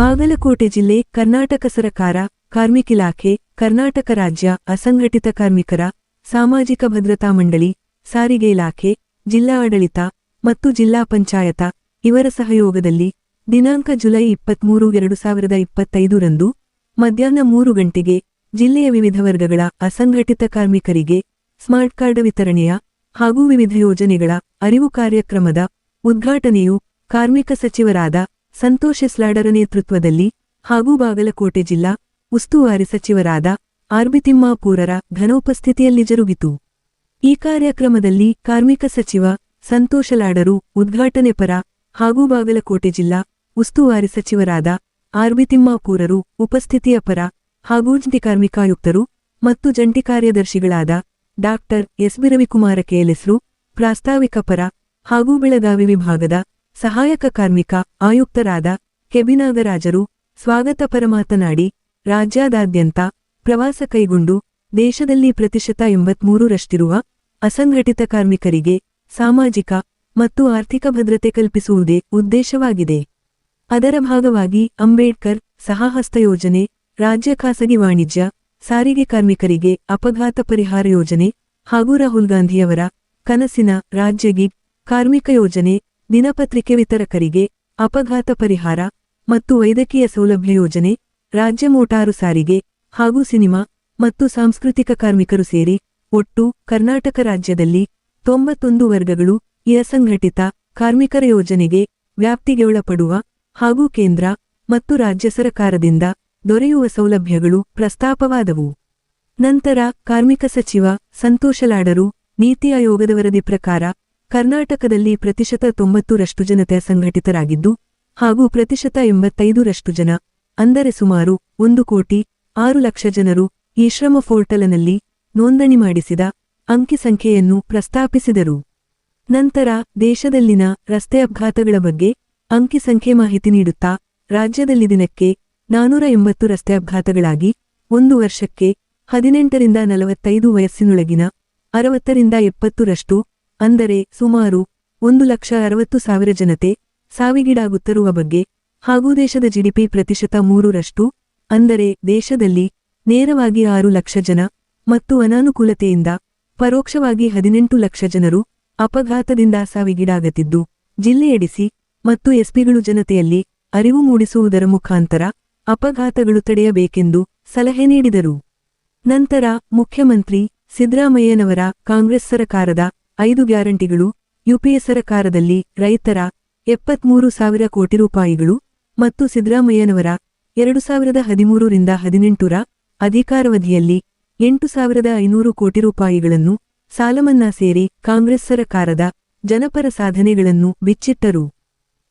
ಬಾಗಲಕೋಟೆ ಜಿಲ್ಲೆ ಕರ್ನಾಟಕ ಸರಕಾರ, ಕಾರ್ಮಿಕ ಇಲಾಖೆ, ಕರ್ನಾಟಕ ರಾಜ್ಯ, ಅಸಂಘಟಿತ ಕಾರ್ಮಿಕರ, ಸಾಮಾಜಿಕ ಭದ್ರತಾ ಮಂಡಳಿ, ಸಾರಿಗೆ ಇಲಾಖೆ, ಜಿಲ್ಲಾ ಆಡಳಿತ ಮತ್ತು ಜಿಲ್ಲಾ ಪಂಚಾಯತ ಇವರ ಸಹಯೋಗದಲ್ಲಿ ದಿನಾಂಕ ಜುಲೈ ಇಪ್ಪತ್ಮೂರು, ಎರಡು ಸಾವಿರದ ಇಪ್ಪತ್ತೈದರಂದು ಮಧ್ಯಾಹ್ನ ಮೂರು ಗಂಟೆಗೆ ಜಿಲ್ಲೆಯ ವಿವಿಧ ವರ್ಗಗಳ ಅಸಂಘಟಿತ ಕಾರ್ಮಿಕರಿಗೆ ಸ್ಮಾರ್ಟ್ ಕಾರ್ಡ್ ವಿತರಣೆಯ ಹಾಗೂ ವಿವಿಧ ಯೋಜನೆಗಳ ಅರಿವು ಕಾರ್ಯಕ್ರಮದ ಉದ್ಘಾಟನೆಯು ಕಾರ್ಮಿಕ ಸಚಿವರಾದ ಸಂತೋಷ್ ಎಸ್ಲಾಡರ ನೇತೃತ್ವದಲ್ಲಿ ಹಾಗೂ ಬಾಗಲಕೋಟೆ ಜಿಲ್ಲಾ ಉಸ್ತುವಾರಿ ಸಚಿವರಾದ ಆರ್ಬಿತಿಮ್ಮಾಪೂರರ ಘನೋಪಸ್ಥಿತಿಯಲ್ಲಿ ಜರುಗಿತು. ಈ ಕಾರ್ಯಕ್ರಮದಲ್ಲಿ ಕಾರ್ಮಿಕ ಸಚಿವ ಸಂತೋಷ ಲಾಡರು ಉದ್ಘಾಟನೆ ಪರ ಹಾಗೂ ಬಾಗಲಕೋಟೆ ಜಿಲ್ಲಾ ಉಸ್ತುವಾರಿ ಸಚಿವರಾದ ಆರ್ಬಿತಿಮ್ಮಾಪೂರರು ಉಪಸ್ಥಿತಿಯ ಪರ ಹಾಗೂ ಜಂಟಿ ಕಾರ್ಮಿಕಾಯುಕ್ತರು ಮತ್ತು ಜಂಟಿ ಕಾರ್ಯದರ್ಶಿಗಳಾದ ಡಾಕ್ಟರ್ ಎಸ್. ಬಿ. ರವಿಕುಮಾರ ಕೇಲೆಸ್ರು ಪ್ರಾಸ್ತಾವಿಕ ಪರ ಹಾಗೂ ಬೆಳಗಾವಿ ವಿಭಾಗದ ಸಹಾಯಕ ಕಾರ್ಮಿಕ ಆಯುಕ್ತರಾದ ಕೆಬಿನಾಗರಾಜರು ಸ್ವಾಗತ ಪರ ಮಾತನಾಡಿ ರಾಜ್ಯಾದಾದ್ಯಂತ ಪ್ರವಾಸ ಕೈಗೊಂಡು ದೇಶದಲ್ಲಿ ಪ್ರತಿಶತ ಎಂಬತ್ಮೂರರಷ್ಟಿರುವ ಅಸಂಘಟಿತ ಕಾರ್ಮಿಕರಿಗೆ ಸಾಮಾಜಿಕ ಮತ್ತು ಆರ್ಥಿಕ ಭದ್ರತೆ ಕಲ್ಪಿಸುವುದೇ ಉದ್ದೇಶವಾಗಿದೆ. ಅದರ ಭಾಗವಾಗಿ ಅಂಬೇಡ್ಕರ್ ಸಹಹಸ್ತ ಯೋಜನೆ, ರಾಜ್ಯ ಖಾಸಗಿ ವಾಣಿಜ್ಯ, ಸಾರಿಗೆ ಕಾರ್ಮಿಕರಿಗೆ ಅಪಘಾತ ಪರಿಹಾರ ಯೋಜನೆ ಹಾಗೂ ರಾಹುಲ್ ಗಾಂಧಿಯವರ ಕನಸಿನ ರಾಜ್ಯ ಗಿಗ್ ಕಾರ್ಮಿಕ ಯೋಜನೆ ದಿನಪತ್ರಿಕೆ ವಿತರಕರಿಗೆ ಅಪಘಾತ ಪರಿಹಾರ ಮತ್ತು ವೈದ್ಯಕೀಯ ಸೌಲಭ್ಯ ಯೋಜನೆ, ರಾಜ್ಯ ಮೋಟಾರು ಸಾರಿಗೆ ಹಾಗೂ ಸಿನಿಮಾ ಮತ್ತು ಸಾಂಸ್ಕೃತಿಕ ಕಾರ್ಮಿಕರು ಸೇರಿ ಒಟ್ಟು ಕರ್ನಾಟಕ ರಾಜ್ಯದಲ್ಲಿ ತೊಂಬತ್ತೊಂದು ವರ್ಗಗಳು ಅಸಂಘಟಿತ ಕಾರ್ಮಿಕರ ಯೋಜನೆಗೆ ವ್ಯಾಪ್ತಿಗೆ ಒಳಪಡುವ ಹಾಗೂ ಕೇಂದ್ರ ಮತ್ತು ರಾಜ್ಯ ಸರಕಾರದಿಂದ ದೊರೆಯುವ ಸೌಲಭ್ಯಗಳು ಪ್ರಸ್ತಾಪವಾದವು. ನಂತರ ಕಾರ್ಮಿಕ ಸಚಿವ ಸಂತೋಷಲಾಡರು ನೀತಿ ಆಯೋಗದ ವರದಿ ಪ್ರಕಾರ ಕರ್ನಾಟಕದಲ್ಲಿ ಪ್ರತಿಶತ ತೊಂಬತ್ತರಷ್ಟು ಜನತೆ ಸಂಘಟಿತರಾಗಿದ್ದು ಹಾಗೂ ಪ್ರತಿಶತ ಎಂಬತ್ತೈದರಷ್ಟು ಜನ, ಅಂದರೆ ಸುಮಾರು ಒಂದು ಕೋಟಿ ಆರು ಲಕ್ಷ ಜನರು ಈ ಶ್ರಮ ಪೋರ್ಟಲ್ನಲ್ಲಿ ನೋಂದಣಿ ಮಾಡಿಸಿದ ಅಂಕಿ ಸಂಖ್ಯೆಯನ್ನು ಪ್ರಸ್ತಾಪಿಸಿದರು. ನಂತರ ದೇಶದಲ್ಲಿನ ರಸ್ತೆ ಅಪಘಾತಗಳ ಬಗ್ಗೆ ಅಂಕಿ ಸಂಖ್ಯೆ ಮಾಹಿತಿ ನೀಡುತ್ತಾ ರಾಜ್ಯದಲ್ಲಿ ದಿನಕ್ಕೆ ನಾನೂರ ಎಂಬತ್ತು ರಸ್ತೆ ಅಪಘಾತಗಳಾಗಿ ಒಂದು ವರ್ಷಕ್ಕೆ ಹದಿನೆಂಟರಿಂದ ನಲವತ್ತೈದು ವಯಸ್ಸಿನೊಳಗಿನ ಅರವತ್ತರಿಂದ ಎಪ್ಪತ್ತರಷ್ಟು ಅಂದರೆ ಸುಮಾರು ಒಂದು ಲಕ್ಷ ಅರವತ್ತು ಸಾವಿರ ಜನತೆ ಸಾವಿಗೀಡಾಗುತ್ತಿರುವ ಬಗ್ಗೆ ಹಾಗೂ ದೇಶದ ಜಿಡಿಪಿ ಪ್ರತಿಶತ ಮೂರರಷ್ಟು, ಅಂದರೆ ದೇಶದಲ್ಲಿ ನೇರವಾಗಿ ಆರು ಲಕ್ಷ ಜನ ಮತ್ತು ಅನಾನುಕೂಲತೆಯಿಂದ ಪರೋಕ್ಷವಾಗಿ ಹದಿನೆಂಟು ಲಕ್ಷ ಜನರು ಅಪಘಾತದಿಂದ ಸಾವಿಗೀಡಾಗತ್ತಿದ್ದು, ಜಿಲ್ಲೆಯಡಿಸಿ ಮತ್ತು ಎಸ್ಪಿಗಳು ಜನತೆಯಲ್ಲಿ ಅರಿವು ಮೂಡಿಸುವುದರ ಮುಖಾಂತರ ಅಪಘಾತಗಳು ತಡೆಯಬೇಕೆಂದು ಸಲಹೆ ನೀಡಿದರು. ನಂತರ ಮುಖ್ಯಮಂತ್ರಿ ಸಿದ್ದರಾಮಯ್ಯನವರ ಕಾಂಗ್ರೆಸ್ ಸರಕಾರದ ಐದು ಗ್ಯಾರಂಟಿಗಳು ಯುಪಿಎ ಸರಕಾರದಲ್ಲಿ ರೈತರ ಎಪ್ಪತ್ಮೂರು ಸಾವಿರ ಕೋಟಿ ರೂಪಾಯಿಗಳು ಮತ್ತು ಸಿದ್ದರಾಮಯ್ಯನವರ ಎರಡು ಸಾವಿರದ ಹದಿಮೂರರಿಂದ ಹದಿನೆಂಟರ ಅಧಿಕಾರವಧಿಯಲ್ಲಿ ಎಂಟು ಸಾವಿರದ ಐನೂರು ಕೋಟಿ ರೂಪಾಯಿಗಳನ್ನು ಸಾಲಮನ್ನಾ ಸೇರಿ ಕಾಂಗ್ರೆಸ್ ಸರಕಾರದ ಜನಪರ ಸಾಧನೆಗಳನ್ನು ಬಿಚ್ಚಿಟ್ಟರು.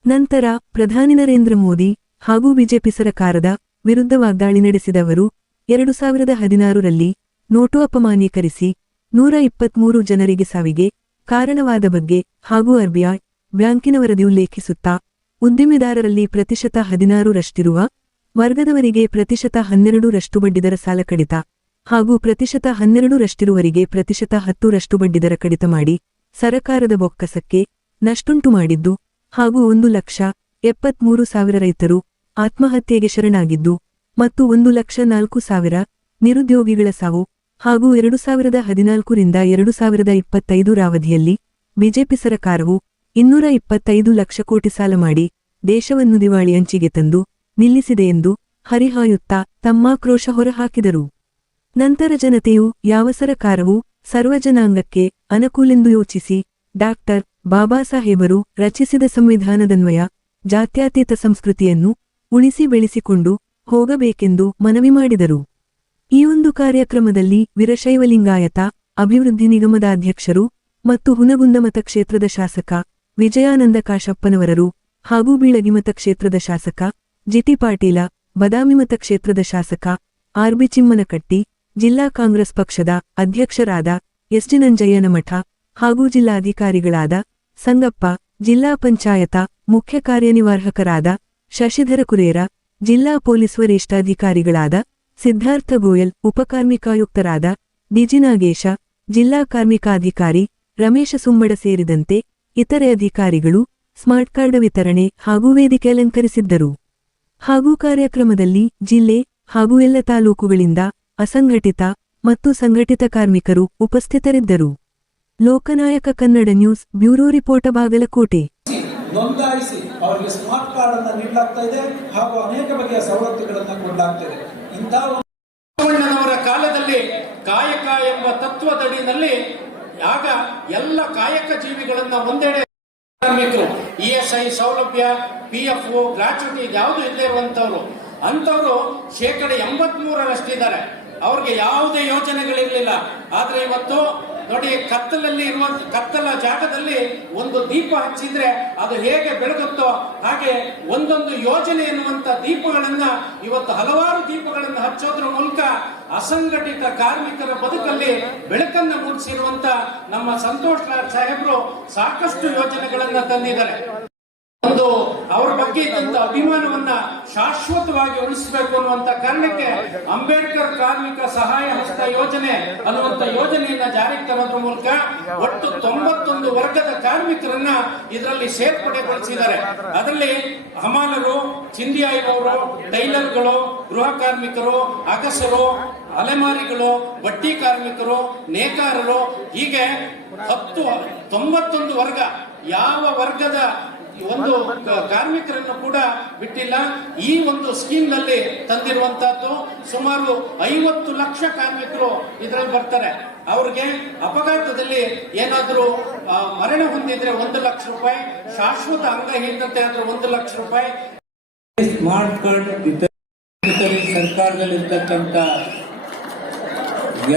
ನಂತರ ಪ್ರಧಾನಿ ನರೇಂದ್ರ ಮೋದಿ ಹಾಗೂ ಬಿಜೆಪಿ ಸರಕಾರದ ವಿರುದ್ಧ ವಾಗ್ದಾಳಿ ನಡೆಸಿದವರು ಎರಡು ಸಾವಿರದ ಹದಿನಾರರಲ್ಲಿ ನೋಟು ಅಪಮಾನೀಕರಿಸಿ ನೂರ ಇಪ್ಪತ್ಮೂರು ಜನರಿಗೆ ಸಾವಿಗೆ ಕಾರಣವಾದ ಬಗ್ಗೆ ಹಾಗೂ ಆರ್ಬಿಐ ಬ್ಯಾಂಕಿನ ವರದಿ ಉಲ್ಲೇಖಿಸುತ್ತಾ, ಉದ್ದಿಮೆದಾರರಲ್ಲಿ ಪ್ರತಿಶತ ಹದಿನಾರರಷ್ಟಿರುವ ವರ್ಗದವರಿಗೆ ಪ್ರತಿಶತ ಹನ್ನೆರಡರಷ್ಟು ಬಡ್ಡಿದರ ಸಾಲ ಕಡಿತ ಹಾಗೂ ಪ್ರತಿಶತ ಹನ್ನೆರಡರಷ್ಟಿರುವರಿಗೆ ಪ್ರತಿಶತ ಹತ್ತರಷ್ಟು ಬಡ್ಡಿದರ ಕಡಿತ ಮಾಡಿ, ಸರಕಾರದ ಬೊಕ್ಕಸಕ್ಕೆ ನಷ್ಟುಂಟು ಮಾಡಿದ್ದು ಹಾಗೂ ಒಂದು ಲಕ್ಷ ಎಪ್ಪತ್ಮೂರು ಸಾವಿರ ರೈತರು ಆತ್ಮಹತ್ಯೆಗೆ ಶರಣಾಗಿದ್ದು ಮತ್ತು ಒಂದು ಲಕ್ಷ ನಾಲ್ಕು ಸಾವಿರ ನಿರುದ್ಯೋಗಿಗಳ ಸಾವು ಹಾಗೂ ಎರಡು ಸಾವಿರದ ಹದಿನಾಲ್ಕರಿಂದ ಎರಡು ಸಾವಿರದ ಇಪ್ಪತ್ತೈದರ ಅವಧಿಯಲ್ಲಿ ಬಿಜೆಪಿ ಸರಕಾರವು ಇನ್ನೂರ ಇಪ್ಪತ್ತೈದು ಲಕ್ಷ ಕೋಟಿ ಸಾಲ ಮಾಡಿ ದೇಶವನ್ನು ದಿವಾಳಿ ಅಂಚಿಗೆ ತಂದು ನಿಲ್ಲಿಸಿದೆ ಎಂದು ಹರಿಹಾಯುತ್ತಾ ತಮ್ಮಾಕ್ರೋಶ ಹೊರಹಾಕಿದರು. ನಂತರ ಜನತೆಯು ಯಾವ ಸರಕಾರವು ಸರ್ವಜನಾಂಗಕ್ಕೆ ಅನುಕೂಲೆಂದು ಯೋಚಿಸಿ ಡಾಕ್ಟರ್ ಬಾಬಾ ಸಾಹೇಬರು ರಚಿಸಿದ ಸಂವಿಧಾನದನ್ವಯ ಜಾತ್ಯತೀತ ಸಂಸ್ಕೃತಿಯನ್ನು ಉಳಿಸಿ ಬೆಳೆಸಿಕೊಂಡು ಹೋಗಬೇಕೆಂದು ಮನವಿ ಮಾಡಿದರು. ಈ ಒಂದು ಕಾರ್ಯಕ್ರಮದಲ್ಲಿ ವೀರಶೈವಲಿಂಗಾಯತ, ಅಭಿವೃದ್ಧಿ ನಿಗಮದ ಅಧ್ಯಕ್ಷರು ಮತ್ತು ಹುನಗುಂದ ಮತಕ್ಷೇತ್ರದ ಶಾಸಕ ವಿಜಯಾನಂದ ಕಾಶಪ್ಪನವರರು ಹಾಗೂ ಬೀಳಗಿ ಮತಕ್ಷೇತ್ರದ ಶಾಸಕ ಜಿಟಿ ಪಾಟೀಲ, ಬದಾಮಿ ಮತಕ್ಷೇತ್ರದ ಶಾಸಕ ಆರ್ಬಿ ಚಿಮ್ಮನಕಟ್ಟಿ, ಜಿಲ್ಲಾ ಕಾಂಗ್ರೆಸ್ ಪಕ್ಷದ ಅಧ್ಯಕ್ಷರಾದ ಎಸ್ಟಿ ನಂಜಯ್ಯನಮಠ ಹಾಗೂ ಜಿಲ್ಲಾಧಿಕಾರಿಗಳಾದ ಸಂಗಪ್ಪ, ಜಿಲ್ಲಾ ಪಂಚಾಯತ ಮುಖ್ಯ ಕಾರ್ಯನಿರ್ವಾಹಕರಾದ ಶಶಿಧರ ಕುರೇರ, ಜಿಲ್ಲಾ ಪೊಲೀಸ್ ವರಿಷ್ಠಾಧಿಕಾರಿಗಳಾದ ಸಿದ್ಧಾರ್ಥ ಗೋಯಲ್, ಉಪಕಾರ್ಮಿಕಾಯುಕ್ತರಾದ ಡಿಜಿನಾಗೇಶ ಜಿಲ್ಲಾ ಕಾರ್ಮಿಕಾಧಿಕಾರಿ ರಮೇಶ ಸುಂಬಡ ಸೇರಿದಂತೆ ಇತರೆ ಅಧಿಕಾರಿಗಳು ಸ್ಮಾರ್ಟ್ ಕಾರ್ಡ್ ವಿತರಣೆ ಹಾಗೂ ವೇದಿಕೆ ಅಲಂಕರಿಸಿದ್ದರು. ಹಾಗೂ ಕಾರ್ಯಕ್ರಮದಲ್ಲಿ ಜಿಲ್ಲೆ ಹಾಗೂ ಎಲ್ಲ ತಾಲೂಕುಗಳಿಂದ ಅಸಂಘಟಿತ ಮತ್ತು ಸಂಘಟಿತ ಕಾರ್ಮಿಕರು ಉಪಸ್ಥಿತರಿದ್ದರು. Lokanayaka Kannada news bureau report, Bagalkot. ನೋಂದಾಯಿಸಿ ಅವರಿಗೆ ಸ್ಮಾರ್ಟ್ ಕಾರ್ಡ್ ಅನ್ನು ನೀಡಲಾಗ್ತಾ ಇದೆ ಹಾಗೂ ಅನೇಕ ಬಗೆಯ ಸವಲತ್ತುಗಳನ್ನು ಕೊಡಲಾಗ್ತಾ ಇದೆ. ಬಸವಣ್ಣನವರ ಕಾಲದಲ್ಲಿ ಕಾಯಕ ಎಂಬ ತತ್ವದಡಿನಲ್ಲಿ ಆಗ ಎಲ್ಲ ಕಾಯಕ ಜೀವಿಗಳನ್ನ ಒಂದೆಡೆ ಇ ಎಸ್ ಐ ಸೌಲಭ್ಯ, ಪಿ ಎಫ್ ಗ್ರಾಚ್ಯುಟಿ ಯಾವುದು ಇಲ್ಲದೆ ಇರುವಂತವ್ರು ಅಂತವರು ಶೇಕಡ ಎಂಬತ್ ಮೂರರಷ್ಟಿದ್ದಾರೆ ಅವ್ರಿಗೆ ಯಾವುದೇ ಯೋಜನೆಗಳಿರಲಿಲ್ಲ. ಆದ್ರೆ ಇವತ್ತು ನೋಡಿ, ಕತ್ತಲಲ್ಲಿ ಇರುವ, ಕತ್ತಲ ಜಾಗದಲ್ಲಿ ಒಂದು ದೀಪ ಹಚ್ಚಿದ್ರೆ ಅದು ಹೇಗೆ ಬೆಳಗುತ್ತೋ ಹಾಗೆ ಒಂದೊಂದು ಯೋಜನೆ ಎನ್ನುವಂತ ದೀಪಗಳನ್ನ ಇವತ್ತು ಹಲವಾರು ದೀಪಗಳನ್ನು ಹಚ್ಚೋದ್ರ ಮೂಲಕ ಅಸಂಘಟಿತ ಕಾರ್ಮಿಕರ ಬದುಕಲ್ಲಿ ಬೆಳಕನ್ನು ಮೂಡಿಸಿರುವಂತ ನಮ್ಮ ಸಂತೋಷ್ ರಾಜ್ ಸಾಹೇಬ್ರು ಸಾಕಷ್ಟು ಯೋಜನೆಗಳನ್ನ ತಂದಿದ್ದಾರೆ. ಒಂದು ಅವರ ಬಗ್ಗೆ ಇದ್ದಂತ ಅಭಿಮಾನವನ್ನ ಶಾಶ್ವತವಾಗಿ ಉಳಿಸಬೇಕು ಅನ್ನುವಂತ ಕಾರಣಕ್ಕೆ ಅಂಬೇಡ್ಕರ್ ಕಾರ್ಮಿಕ ಸಹಾಯ ಹಸ್ತ ಯೋಜನೆ ಅನ್ನುವಂತ ಯೋಜನೆಯನ್ನ ಜಾರಿಗೆ ತರೋದ್ರ ಮೂಲಕ ಒಟ್ಟು ತೊಂಬತ್ತೊಂದು ವರ್ಗದ ಕಾರ್ಮಿಕರನ್ನ ಇದರಲ್ಲಿ ಸೇರ್ಪಡೆಗೊಳಿಸಿದ್ದಾರೆ. ಅದರಲ್ಲಿ ಹಮಾಲರು ಚಿಂದಿಯಾಯಿಯವರು ಟೈಲರ್ಗಳು, ಗೃಹ ಕಾರ್ಮಿಕರು ಅಗಸರು ಅಲೆಮಾರಿಗಳು, ಬಟ್ಟಿ ಕಾರ್ಮಿಕರು, ನೇಕಾರರು, ಹೀಗೆ ಹತ್ತು ತೊಂಬತ್ತೊಂದು ವರ್ಗ ಯಾವ ವರ್ಗದ ಒಂದು ಕಾರ್ಮಿಕರನ್ನು ಕೂಡ ಬಿಟ್ಟಿಲ್ಲ. ಈ ಒಂದು ಸ್ಕೀಮ್ನಲ್ಲಿ ತಂದಿರುವಂತಹದ್ದು ಸುಮಾರು ಐವತ್ತು ಲಕ್ಷ ಕಾರ್ಮಿಕರು ಇದರಲ್ಲಿ ಬರ್ತಾರೆ. ಅವ್ರಿಗೆ ಅಪಘಾತದಲ್ಲಿ ಏನಾದರೂ ಮರಣ ಹೊಂದಿದ್ರೆ ಒಂದು ಲಕ್ಷ ರೂಪಾಯಿ, ಶಾಶ್ವತ ಅಂಗಹೀನತೆ ಆದ್ರೆ ಒಂದು ಲಕ್ಷ ರೂಪಾಯಿ. ಸ್ಮಾರ್ಟ್ ಕಾರ್ಡ್ ಸರ್ಕಾರದಲ್ಲಿ ಸರ್ಕಾರದಲ್ಲಿರ್ತಕ್ಕಂಥ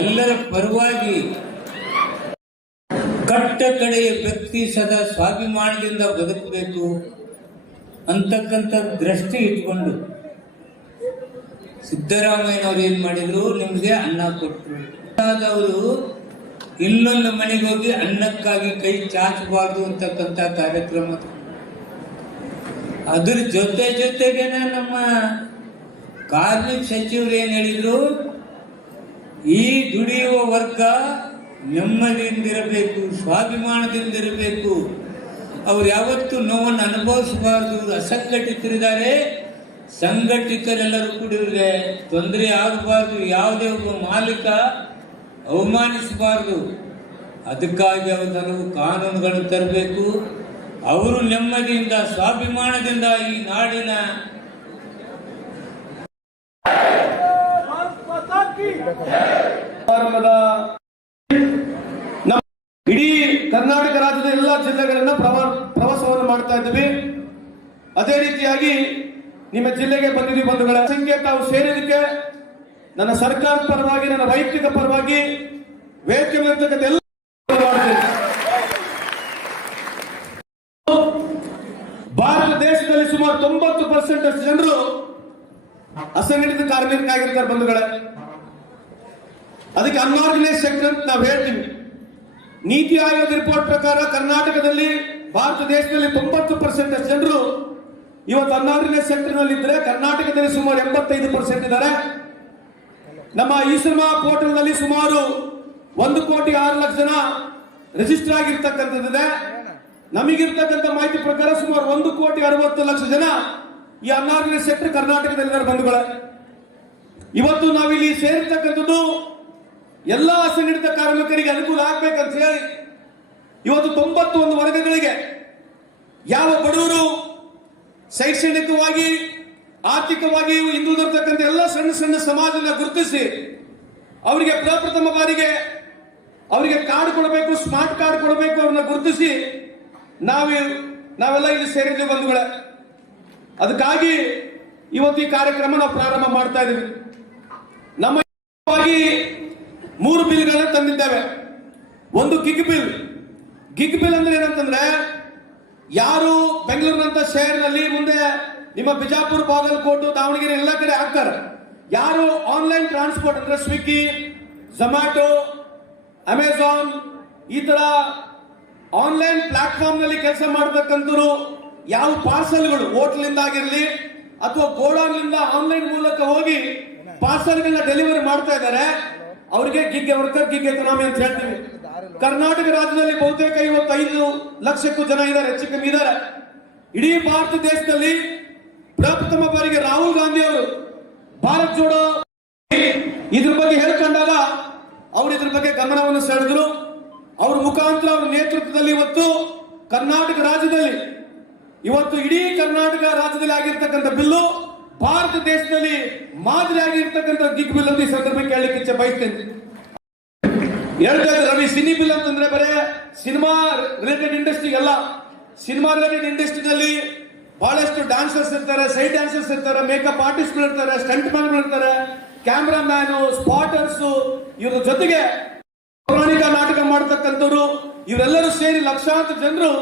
ಎಲ್ಲರ ಪರವಾಗಿ ಕಟ್ಟ ಕಡೆಯ ವ್ಯಕ್ತಿ ಸದಾ ಸ್ವಾಭಿಮಾನದಿಂದ ಬದುಕಬೇಕು ಅಂತಕ್ಕಂಥ ದೃಷ್ಟಿ ಇಟ್ಕೊಂಡು ಸಿದ್ದರಾಮಯ್ಯನವ್ರು ಏನ್ ಮಾಡಿದ್ರು? ನಿಮ್ಗೆ ಅನ್ನ ಕೊಟ್ಟರು ಆದವರು ಇನ್ನೊಂದು ಮನೆಗೆ ಹೋಗಿ ಅನ್ನಕ್ಕಾಗಿ ಕೈ ಚಾಚಬಾರ್ದು ಅಂತಕ್ಕಂಥ ಕಾರ್ಯಕ್ರಮ. ಅದ್ರ ಜೊತೆ ಜೊತೆಗೇನೆ ನಮ್ಮ ಕಾರ್ಮಿಕ ಸಚಿವರು ಏನ್ ಹೇಳಿದ್ರು? ಈ ದುಡಿಯುವ ವರ್ಗ ನೆಮ್ಮದಿಯಿಂದಿರಬೇಕು, ಸ್ವಾಭಿಮಾನದಿಂದಿರಬೇಕು. ಅವ್ರು ಯಾವತ್ತೂ ನೋವನ್ನು ಅನುಭವಿಸಬಾರದು ಅಸಂಘಟಿತರಿದ್ದಾರೆ. ಸಂಘಟಿತರೆಲ್ಲರೂ ಕೂಡ ಇವ್ರಿಗೆ ತೊಂದರೆ ಆಗಬಾರ್ದು, ಯಾವುದೇ ಒಬ್ಬ ಮಾಲೀಕ ಅವಮಾನಿಸಬಾರದು. ಅದಕ್ಕಾಗಿ ಅವರು ಹಲವು ಕಾನೂನುಗಳನ್ನು ತರಬೇಕು. ಅವರು ನೆಮ್ಮದಿಯಿಂದ, ಸ್ವಾಭಿಮಾನದಿಂದ ಈ ನಾಡಿನ ನಮ್ಮ ಇಡೀ ಕರ್ನಾಟಕ ರಾಜ್ಯದ ಎಲ್ಲ ಜಿಲ್ಲೆಗಳನ್ನ ಪ್ರವಾ- ಪ್ರವಾಸವನ್ನು ಮಾಡ್ತಾ ಇದ್ದೀವಿ. ಅದೇ ರೀತಿಯಾಗಿ ನಿಮ್ಮ ಜಿಲ್ಲೆಗೆ ಬಂದಿದ್ದೀವಿ ಬಂಧುಗಳ. ಸಂಖ್ಯೆ ತಾವು ಸೇರಿದಕ್ಕೆ ನನ್ನ ಸರ್ಕಾರ ಪರವಾಗಿ, ನನ್ನ ವೈಯಕ್ತಿಕ ಪರವಾಗಿ ವೇದಿಕೆ ಎಲ್ಲ. ಭಾರತ ದೇಶದಲ್ಲಿ ಸುಮಾರು ತೊಂಬತ್ತು ಪರ್ಸೆಂಟ್ ಜನರು ಅಸಂಘಟಿತ ಕಾರ್ಮಿಕರಾಗಿರ್ತಾರೆ ಬಂಧುಗಳೇ. ಅದಕ್ಕೆ ಅನ್ಆರ್ಗನೈಸ್ ಸೆಕ್ಟರ್ ಅಂತ ನಾವು ಹೇಳ್ತೀವಿ. ನೀತಿ ಆಯೋಗ ರಿಪೋರ್ಟ್ ಪ್ರಕಾರ ಕರ್ನಾಟಕದಲ್ಲಿ ಭಾರತ ದೇಶದಲ್ಲಿ ತೊಂಬತ್ತು ಪರ್ಸೆಂಟ್ ಜನರು ಇವತ್ತು ಅನ್ಆರ್ಗನೈಸ್ ಸೆಕ್ಟರ್ನಲ್ಲಿ ಇದ್ರೆ ಕರ್ನಾಟಕದಲ್ಲಿ ಸುಮಾರು ಎಂಬತ್ತೈದು ಪರ್ಸೆಂಟ್ ಇದ್ದಾರೆ. ನಮ್ಮ ಈಶ್ರಮ ಪೋರ್ಟಲ್ನಲ್ಲಿ ಸುಮಾರು ಒಂದು ಕೋಟಿ ಆರು ಲಕ್ಷ ಜನ ರಿಜಿಸ್ಟರ್ ಆಗಿರ್ತಕ್ಕಂಥದ್ದಿದೆ ನಮಗಿರ್ತಕ್ಕಂಥ ಮಾಹಿತಿ ಪ್ರಕಾರ ಸುಮಾರು ಒಂದು ಕೋಟಿ ಅರವತ್ತು ಲಕ್ಷ ಜನ ಈ ಅನ್ಆರ್ಗನೈಸ್ ಸೆಕ್ಟರ್ ಕರ್ನಾಟಕದಲ್ಲಿ ಬಂಧುಗಳೇ. ಇವತ್ತು ನಾವಿಲ್ಲಿ ಸೇರಿರ್ತಕ್ಕಂಥದ್ದು ಎಲ್ಲ ಅಸಂಘಟಿತ ಕಾರ್ಮಿಕರಿಗೆ ಅನುಕೂಲ ಆಗ್ಬೇಕಂತ ಹೇಳಿ ಇವತ್ತು ತೊಂಬತ್ತು ಒಂದು ವರ್ಗಗಳಿಗೆ ಯಾವ ಬಡವರು ಶೈಕ್ಷಣಿಕವಾಗಿ, ಆರ್ಥಿಕವಾಗಿ ಹಿಂದುಳಿದಿರ್ತಕ್ಕಂಥ ಎಲ್ಲ ಸಣ್ಣ ಸಣ್ಣ ಸಮಾಜನ ಗುರುತಿಸಿ ಅವರಿಗೆ ಪ್ರಪ್ರಥಮ ಬಾರಿಗೆ ಅವರಿಗೆ ಕಾರ್ಡ್ ಕೊಡಬೇಕು, ಸ್ಮಾರ್ಟ್ ಕಾರ್ಡ್ ಕೊಡಬೇಕು ಅವ್ರನ್ನ ಗುರುತಿಸಿ ನಾವು, ನಾವೆಲ್ಲ ಇಲ್ಲಿ ಸೇರಿದ್ವಿ ಬಂಧುಗಳೇ. ಅದಕ್ಕಾಗಿ ಇವತ್ತು ಈ ಕಾರ್ಯಕ್ರಮ ನಾವು ಪ್ರಾರಂಭ ಮಾಡ್ತಾ ಇದ್ದೀವಿ. ನಮ್ಮ ಮೂರು ಬಿಲ್ಗಳನ್ನ ತಂದಿದ್ದೇವೆ. ಒಂದು ಗಿಗ್ ಬಿಲ್. ಗಿಗ್ ಬಿಲ್ ಅಂದ್ರೆ ಏನಂತಂದ್ರೆ, ಯಾರು ಬೆಂಗಳೂರಿನಂತ ಶಹರ್ನಲ್ಲಿ ಮುಂದೆ ನಿಮ್ಮ ಬಿಜಾಪುರ್ ಬಾಗಲಕೋಟು ದಾವಣಗೆರೆ ಎಲ್ಲ ಕಡೆ ಹಾಕ್ತಾರೆ. ಯಾರು ಆನ್ಲೈನ್ ಟ್ರಾನ್ಸ್ಪೋರ್ಟ್ ಅಂದ್ರೆ ಸ್ವಿಗ್ಗಿ, ಝೊಮ್ಯಾಟೊ ಅಮೆಝಾನ್ ಈ ತರ ಆನ್ಲೈನ್ ಪ್ಲಾಟ್ಫಾರ್ಮ್ನಲ್ಲಿ ಕೆಲಸ ಮಾಡತಕ್ಕಂಥವ್ರು ಯಾವ ಪಾರ್ಸಲ್ಗಳು ಹೋಟ್ಲಿಂದ ಆಗಿರಲಿ ಅಥವಾ ಗೋಡೌನ್ನಿಂದ ಆನ್ಲೈನ್ ಮೂಲಕ ಹೋಗಿ ಪಾರ್ಸಲ್ಗಳನ್ನ ಡೆಲಿವರಿ ಮಾಡ್ತಾ ಇದ್ದಾರೆ ಅವರಿಗೆ ಗಿಗ್ಗೆ ವರ್ಕರ್ ಗಿಗ್ಗೆ ಎಕನಾಮಿ ಅಂತ ಹೇಳ್ತೀವಿ. ಕರ್ನಾಟಕ ರಾಜ್ಯದಲ್ಲಿ ಬಹುತೇಕ ಇವತ್ತೈದು ಲಕ್ಷಕ್ಕೂ ಜನ ಇದ್ದಾರೆ, ಹೆಚ್ಚು ಕಮ್ಮಿ ಇದ್ದಾರೆ. ಇಡೀ ಭಾರತ ದೇಶದಲ್ಲಿ ಪ್ರಪ್ರಥಮ ಬಾರಿಗೆ ರಾಹುಲ್ ಗಾಂಧಿ ಅವರು ಭಾರತ್ ಜೋಡೋ. ಇದ್ರ ಬಗ್ಗೆ ಹೇಳ್ಕೊಂಡಾಗ ಅವರು ಇದ್ರ ಬಗ್ಗೆ ಗಮನವನ್ನು ಸೆಳೆದ್ರು. ಅವ್ರ ಮುಖಾಂತರ ಅವ್ರ ನೇತೃತ್ವದಲ್ಲಿ ಇವತ್ತು ಕರ್ನಾಟಕ ರಾಜ್ಯದಲ್ಲಿ, ಇವತ್ತು ಇಡೀ ಕರ್ನಾಟಕ ರಾಜ್ಯದಲ್ಲಿ ಆಗಿರ್ತಕ್ಕಂಥ ಬಿಲ್ಲು ಭಾರತ ದೇಶದಲ್ಲಿ ಮಾದರಿಯಾಗಿರ್ತಕ್ಕಂಥ ದಿಗ್ ಬಿಲ್ ಅಂತ ಈ ಸಂದರ್ಭಕ್ಕೆ ಕೇಳಲಿಕ್ಕೆ ಬಯಸ್ತೇನೆ. ಹೇಳ್ತಾ ಇದ್ದಾರೆ ರವಿ ಸಿನಿ ಬಿಲ್ ಅಂತಂದ್ರೆ ಬರೇ ಸಿನಿಮಾ ರಿಲೇಟೆಡ್ ಇಂಡಸ್ಟ್ರಿ ಅಲ್ಲ. ಸಿನಿಮಾ ರಿಲೇಟೆಡ್ ಇಂಡಸ್ಟ್ರಿನಲ್ಲಿ ಬಹಳಷ್ಟು ಡಾನ್ಸರ್ಸ್ ಇರ್ತಾರೆ ಸೈಡ್ ಡಾನ್ಸರ್ಸ್ ಇರ್ತಾರೆ ಮೇಕಪ್ ಆರ್ಟಿಸ್ಟ್ಗಳು ಇರ್ತಾರೆ ಸ್ಟಂಟ್ ಮ್ಯಾನ್ಗಳು ಇರ್ತಾರೆ ಕ್ಯಾಮ್ರಾ ಮ್ಯಾನು ಸ್ಪಾಟರ್ಸ್ ಇವ್ರ ಜೊತೆಗೆ ಪೌರಾಣಿಕ ನಾಟಕ ಮಾಡತಕ್ಕಂಥವ್ರು. ಇವರೆಲ್ಲರೂ ಸೇರಿ ಲಕ್ಷಾಂತರ ಜನರು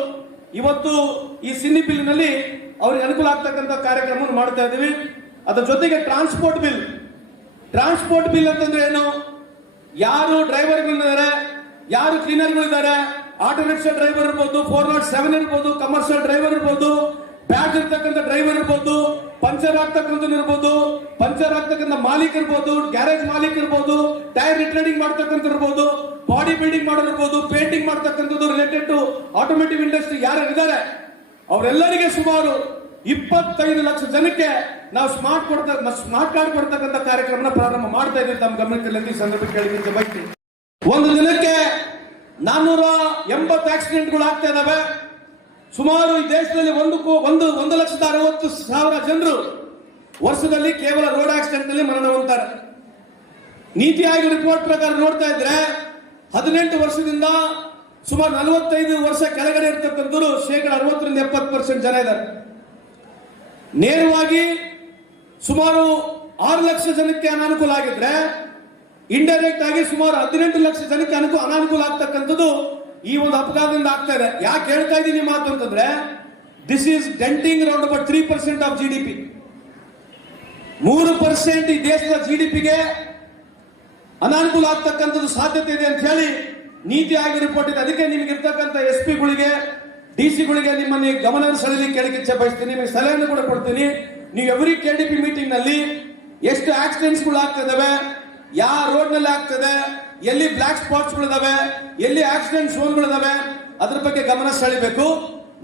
ಇವತ್ತು ಈ ಸಿನಿ ಬಿಲ್ನಲ್ಲಿ ಅವ್ರಿಗೆ ಅನುಕೂಲ ಆಗ್ತಕ್ಕಂಥ ಕಾರ್ಯಕ್ರಮವನ್ನು ಮಾಡ್ತಾ ಇದ್ದೀವಿ. ಅದ್ರ ಜೊತೆಗೆ ಟ್ರಾನ್ಸ್ಪೋರ್ಟ್ ಬಿಲ್ ಟ್ರಾನ್ಸ್ಪೋರ್ಟ್ ಬಿಲ್ ಅಂತಂದ್ರೆ ಏನು? ಯಾರು ಡ್ರೈವರ್ಗಳಿದ್ದಾರೆ ಯಾರು ಕ್ಲೀನರ್ಗಳಿದ್ದಾರೆ ಆಟೋ ರಿಕ್ಷಾ ಡ್ರೈವರ್ ಇರ್ಬೋದು ಫೋರ್ ನಾಟ್ ಸೆವೆನ್ ಇರ್ಬೋದು ಕಮರ್ಷಿಯಲ್ ಡ್ರೈವರ್ ಇರ್ಬೋದು ಬ್ಯಾಗ್ ಇರ್ತಕ್ಕಂಥ ಡ್ರೈವರ್ ಇರ್ಬೋದು ಪಂಚರ್ ಆಗ್ತಕ್ಕಂಥ ಇರ್ಬೋದು ಪಂಚರ್ ಆಗ್ತಕ್ಕಂಥ ಮಾಲೀಕ್ ಇರ್ಬೋದು ಗ್ಯಾರೇಜ್ ಮಾಲೀಕ್ ಇರ್ಬೋದು ಟೈರ್ ರಿಟ್ರೇಡಿಂಗ್ ಮಾಡ್ತಕ್ಕಂಥ ಇರ್ಬೋದು ಬಾಡಿ ಬಿಲ್ಡಿಂಗ್ ಮಾಡೋರು ಪೇಂಟಿಂಗ್ ಮಾಡ್ತಕ್ಕಂಥದ್ದು ರಿಲೇಟೆಡ್ ಟು ಆಟೋಮೇಟಿವ್ ಇಂಡಸ್ಟ್ರಿ ಯಾರು ಇದ್ದಾರೆ ಅವರೆಲ್ಲರಿಗೆ ಸುಮಾರು ಇಪ್ಪತ್ತೈದು ಲಕ್ಷ ಜನಕ್ಕೆ ನಾವು ಸ್ಮಾರ್ಟ್ ಕೊಡ್ತಾ ಸ್ಮಾರ್ಟ್ ಕಾರ್ಡ್ ಕೊಡ್ತಕ್ಕಂಥ ಕಾರ್ಯಕ್ರಮನ ಪ್ರಾರಂಭ ಮಾಡ್ತಾ ಇದ್ದೀವಿ. ತಮ್ಮ ಗಮನದಲ್ಲಿ ಈ ಸಂದರ್ಭಕ್ಕೆ ಕೇಳಿದ ಬಯಸ್ತೀನಿ ಒಂದು ದಿನಕ್ಕೆ ನಾನ್ನೂರ ಎಂಬತ್ತು ಆಕ್ಸಿಡೆಂಟ್ಗಳು ಆಗ್ತಾ ಇದಾವೆ ಸುಮಾರು ಈ ದೇಶದಲ್ಲಿ ಒಂದು ಒಂದು ಒಂದು ಲಕ್ಷದ ಅರವತ್ತು ಸಾವಿರ ಜನರು ವರ್ಷದಲ್ಲಿ ಕೇವಲ ರೋಡ್ ಆಕ್ಸಿಡೆಂಟ್ನಲ್ಲಿ ಮರಣ ಹೊಂದ್ತಾರೆ ನೀತಿ ಆಯೋಗ ರಿಪೋರ್ಟ್ ಪ್ರಕಾರ ನೋಡ್ತಾ ಇದ್ರೆ, ಹದಿನೆಂಟು ವರ್ಷದಿಂದ ಸುಮಾರು ನಲವತ್ತೈದು ವರ್ಷ ಕೆಳಗಡೆ ಇರ್ತಕ್ಕಂಥವ್ರು ಶೇಕಡ ಅರವತ್ತರಿಂದ ಎಪ್ಪತ್ತು ಪರ್ಸೆಂಟ್ ಜನ ಇದ್ದಾರೆ. ನೇರವಾಗಿ ಸುಮಾರು ಆರು ಲಕ್ಷ ಜನಕ್ಕೆ ಅನಾನುಕೂಲ ಆಗಿದ್ರೆ ಇಂಡೈರೆಕ್ಟ್ ಆಗಿ ಸುಮಾರು ಹದಿನೆಂಟು ಲಕ್ಷ ಜನಕ್ಕೆ ಅನುಕೂಲ ಅನಾನುಕೂಲ ಆಗ್ತಕ್ಕಂಥದ್ದು ಈ ಒಂದು ಅಪಘಾತದಿಂದ ಆಗ್ತಾ ಇದೆ. ಯಾಕೆ ಹೇಳ್ತಾ ಇದ್ದೀನಿ ಮಾತು ಅಂತಂದ್ರೆ this is denting round about three percent of G D P ಮೂರು ಪರ್ಸೆಂಟ್ ಈ ದೇಶದ ಜಿ ಡಿ ಪಿಗೆ ಅನಾನುಕೂಲ ಆಗ್ತಕ್ಕಂಥದ್ದು ಸಾಧ್ಯತೆ ಇದೆ ಅಂತ ಹೇಳಿ ನೀತಿ ಆಯೋಗ ರಿಪೋರ್ಟ್ ಇದೆ. ಅದಕ್ಕೆ ನಿಮ್ಗೆ ಇರ್ತಕ್ಕಂಥ ಎಸ್ ಪಿಗಳಿಗೆ ಡಿ ಸಿಗಳಿಗೆ ನಿಮ್ಮನ್ನ ಗಮನ ಸೆಳೆಯಲಿಕ್ಕೆ ಕೇಳಕ್ಕೆ ಇಚ್ಛೆ ಬಯಸ್ತೀನಿ. ನಿಮಗೆ ಸಲಹೆಯನ್ನು ಕೂಡ ಕೊಡ್ತೀನಿ. ನೀವು ಎವ್ರಿ ಕೆ ಡಿ ಪಿ ಮೀಟಿಂಗ್ನಲ್ಲಿ ಎಷ್ಟು ಆಕ್ಸಿಡೆಂಟ್ಸ್ಗಳು ಆಗ್ತಿದಾವೆ ಯಾವ ರೋಡ್ನಲ್ಲಿ ಆಗ್ತದೆ, ಎಲ್ಲಿ ಬ್ಲಾಕ್ ಸ್ಪಾಟ್ಸ್ ಗಳಿದಾವೆ, ಎಲ್ಲಿ ಆಕ್ಸಿಡೆಂಟ್ ಝೋನ್ ಗಳಿದಾವೆ, ಅದ್ರ ಬಗ್ಗೆ ಗಮನ ಸೆಳಿಬೇಕು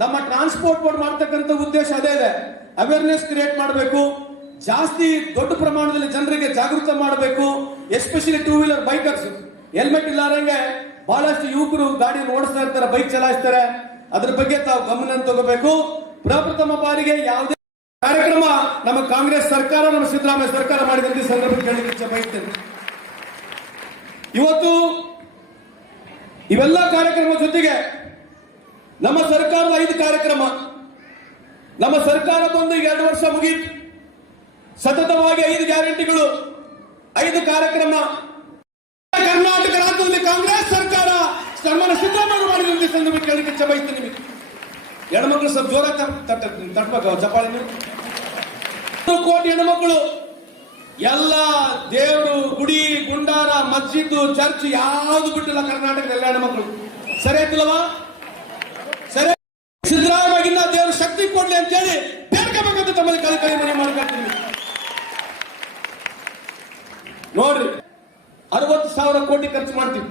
ನಮ್ಮ ಟ್ರಾನ್ಸ್ಪೋರ್ಟ್ ಬೋರ್ಡ್ ಮಾಡ್ತಕ್ಕಂಥ ಉದ್ದೇಶ ಅದೇ ಇದೆ. ಅವೇರ್ನೆಸ್ ಕ್ರಿಯೇಟ್ ಮಾಡಬೇಕು. ಜಾಸ್ತಿ ದೊಡ್ಡ ಪ್ರಮಾಣದಲ್ಲಿ ಜನರಿಗೆ ಜಾಗೃತ ಮಾಡಬೇಕು. Especially two wheeler bikers helmet ಇಲ್ಲಾರಂಗೆ ಬಹಳಷ್ಟು ಯುವಕರು ಗಾಡಿ ಓಡಿಸ್ತಾ ಇರ್ತಾರೆ ಬೈಕ್ ಚಲಾಯಿಸ್ತಾರೆ. ಅದ್ರ ಬಗ್ಗೆ ತಾವು ಗಮನ ತಗೋಬೇಕು. ಪ್ರಪ್ರಥಮ ಬಾರಿಗೆ ಯಾವುದೇ ಕಾರ್ಯಕ್ರಮ ನಮ್ಮ ಕಾಂಗ್ರೆಸ್ ಸರ್ಕಾರ, ನಮ್ಮ ಸಿದ್ದರಾಮಯ್ಯ ಸರ್ಕಾರ ಮಾಡಿದಂತೆ ಸಂದರ್ಭಕ್ಕೆ ಬಯಸ್ತೇನೆ. ಇವತ್ತು ಇವೆಲ್ಲ ಕಾರ್ಯಕ್ರಮ ಜೊತೆಗೆ ನಮ್ಮ ಸರ್ಕಾರದ ಐದು ಕಾರ್ಯಕ್ರಮ. ನಮ್ಮ ಸರ್ಕಾರ ಬಂದು ಎರಡು ವರ್ಷ ಮುಗಿಯಿತು ಸತತವಾಗಿ ಐದು ಗ್ಯಾರಂಟಿಗಳು, ಐದು ಕಾರ್ಯಕ್ರಮ. ಸನ್ಮಾನ ಸಿದ್ದರಾಮಯ್ಯ ಮಾಡಿದಂತೆ ಸಂದರ್ಭ ಕೇಳಲಿಕ್ಕೆ ಇಚ್ಛೆ ಬಯಸ್ತೀನಿ ನಿಮಗೆ. ಹೆಣ್ಮಕ್ಳು ಸ್ವಲ್ಪ ಜೋರ ತಟ್ಬೇಕು ಚಪ್ಪಾಳೆ ಕೋಟಿ ಹೆಣ್ಮಕ್ಳು ಎಲ್ಲ ದೇವರು, ಗುಡಿ, ಗುಂಡಾರ, ಮಸ್ಜಿದ್, ಚರ್ಚ್ ಯಾವುದು ಬಿಟ್ಟಿಲ್ಲ ಕರ್ನಾಟಕದ ಎಲ್ಲ ಹೆಣ್ಮಕ್ಳು ಸರಿ ಆಯ್ತಿಲ್ಲವಾ ಸರಿ ಸಿದ್ದರಾಮಯ್ಯ ದೇವರು ಶಕ್ತಿ ಕೊಡ್ಲಿ ಅಂತ ಹೇಳಿ ಬೇಡ್ಕೋಬೇಕಂತ ತಮ್ಮಲ್ಲಿ ಕೈ ಕಲಿ ಮನೆ ಮಾಡ್ಕೊಳ್ತೀನಿ ನೋಡ್ರಿ, ಅರವತ್ತು ಸಾವಿರ ಕೋಟಿ ಖರ್ಚು ಮಾಡ್ತೀವಿ.